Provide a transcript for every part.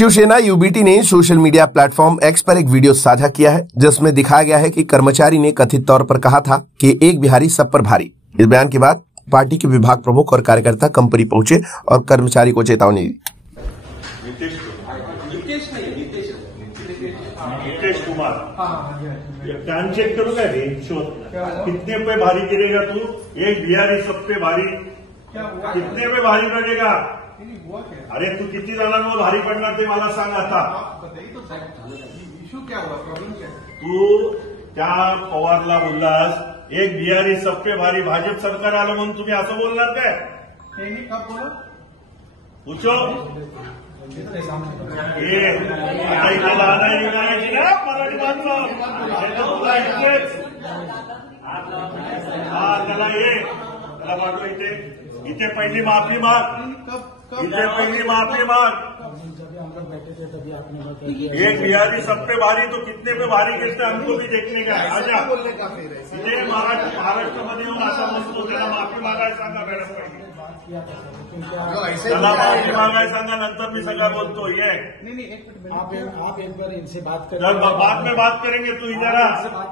Shiv Sena UBT ने social media platform x पर एक video साझा किया है, जिसमें दिखाया गया है कि कर्मचारी ने कथित तौर पर कहा था कि एक बिहारी सब पर भारी। इस बयान के बाद पार्टी के विभाग प्रमुख और कार्यकर्ता कंपनी पहुंचे और कर्मचारी को चेतावनी दी। नीतीश कुमार कान चेक करू का रे शोध कितने पे भारी गिरेगा तू? एक बिहारी सब पे भारी कितने पे भारी पड़ेगा? अरे तू किती जणांवर भारी पडणार ते मला सांग आता। इश्यू क्या हुआ, प्रॉब्लम क्या? तू त्या पवारला बोललास एक बिहारी सब पे भारी, भाजप सरकार आलं म्हणून तुम्ही असं बोलणार काय? कब बोला? पूछो आता इथे लहान निघायची ना मराठी माणसं त्याला त्याला पाठव इथे पहिली माफी माग, इथे पहिली माफी माग। एक बिहारी सब पे भारी तो कितने पे भारी गिरते हमको भी देखने का है। आजा इथे महाराष्ट्रामध्ये येऊन असा म्हणतो त्याला माफी मागायला सांगा मॅडम, त्याला माफी मागायला सांगा, नंतर मी सगळं बोलतो। ये आप एक बार इनसे बात करें, बाद में बात करेंगे। तू इधर आ,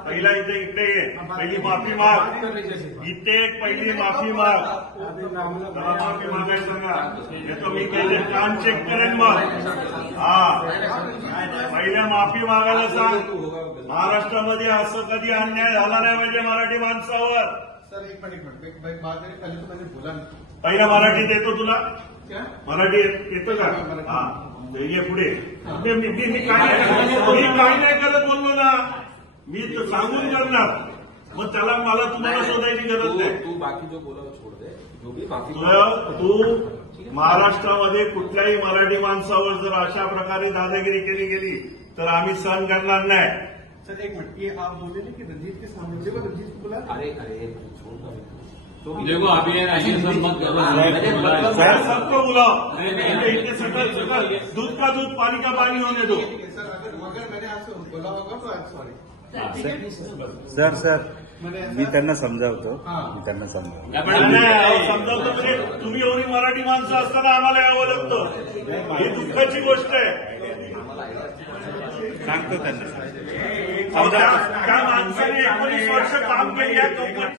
पहिला इथे ये, पहिली माफी माग, इथे एक पहिली माफी माग, त्याला माफी मागायला सांगा। येतो मी पहिले कान चेक करेन मग। हा पहिल्या माफी मागायला सांग। महाराष्ट्रामध्ये असं कधी अन्याय झाला नाही म्हणजे मराठी माणसावर। सर एक मिनट बात करें, पहले तो मैंने बोला नहीं। पहिल्या मराठीत येतो तुला? क्या मराठी येतं का? हा ये पुढे। मी काही नाही करत बोललो ना, मी तो सांगून करणार। मग त्याला मला तुम्हाला शोधायची गरज नाही। तू बाकी जो बोला वो छोड़ दे, जो भी बाकी तू महाराष्ट्रामध्ये कुठल्याही मराठी माणसावर जर अशा प्रकारे दादागिरी केली गेली तर आम्ही सहन करणार नाही। सर एक मिनट, ये आप बोले ना कि रंजीत के सामने, देखो रंजीत को बोला। अरे छोड़ देखो अभी ये सब मत करो। सर सबको बुलाओ, इतने सकल दूध का दूध पानी का पानी होने दो। सर अगर मैंने आपसे बोला होगा तो आई एम सॉरी। सर मी त्यांना समजावतो, समजावतो म्हणजे तुम्ही एवढी मराठी माणसं असताना आम्हाला यावं लागतं, ही दुःखाची गोष्ट आहे। सांगतो त्यांना त्या माणसाने 19 वर्ष काम केली आहे।